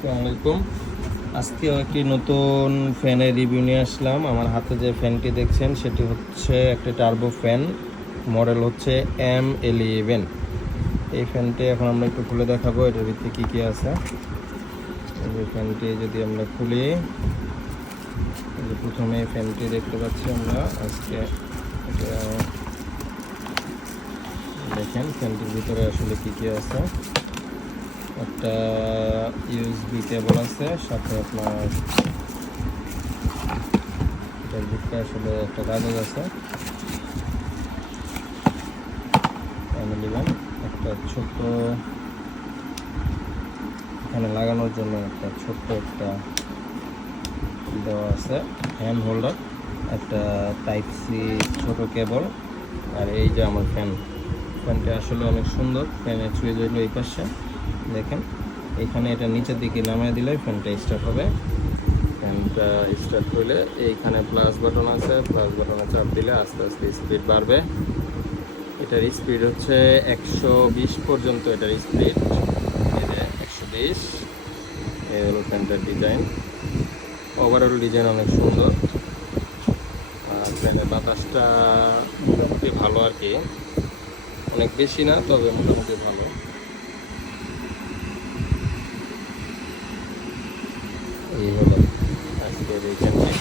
আসসালামু আলাইকুম। আজকেও একটি নতুন ফ্যানের রিভিউ নিয়ে আসলাম। আমার হাতে যে ফ্যানটি দেখছেন সেটি হচ্ছে একটি টার্বো ফ্যান, মডেল হচ্ছে M11। এই ফ্যানটি এখন আমরা একটু খুলে দেখাবো এটার ভিতরে কী কী আছে। এই ফ্যানটি যদি আমরা খুলি, প্রথমে ফ্যানটি দেখতে পাচ্ছি আমরা আজকে। দেখেন ফ্যানটির ভিতরে আসলে কী কী আছে। একটা ইউএসবি কেবল আছে, সাথে আপনার এটার ভিতরে আসলে একটা কাগজ আছে। আমি নিলাম একটা ছোট্ট, এখানে লাগানোর জন্য একটা ছোট্ট একটা দেওয়া আছে হ্যান্ড হোল্ডার, একটা টাইপ সি ছোট কেবল। আর এই যে আমার ফ্যানটা আসলে অনেক সুন্দর। ফ্যানের সুইচ হইল এই পাশে, দেখেন এখানে এটা নিচের দিকে নামিয়ে দিলে ফ্যানটা স্টার্ট হবে। ফ্যানটা স্টার্ট হলে এইখানে প্লাস বাটন আছে, প্লাস বাটনে চাপ দিলে আস্তে আস্তে স্পিড বাড়বে। এটার স্পিড হচ্ছে 120 পর্যন্ত। এটার স্পিড 120। এই হলো ফ্যানটার ডিজাইন। ওভারঅল ডিজাইন অনেক সুন্দর। আর ফ্যানের বাতাসটা মোটামুটি ভালো আর কি, অনেক বেশি না, তবে মোটামুটি ভালো। এই হলো আজকের এই ফ্যানটি।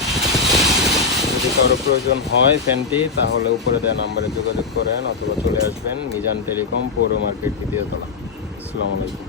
যদি কারো প্রয়োজন হয় ফ্যানটি, তাহলে উপরে দেওয়া নাম্বারে যোগাযোগ করেন অথবা চলে আসবেন মিজান টেলিকম, পৌর মার্কেট দ্বিতীয় তলা। আসসালামু আলাইকুম।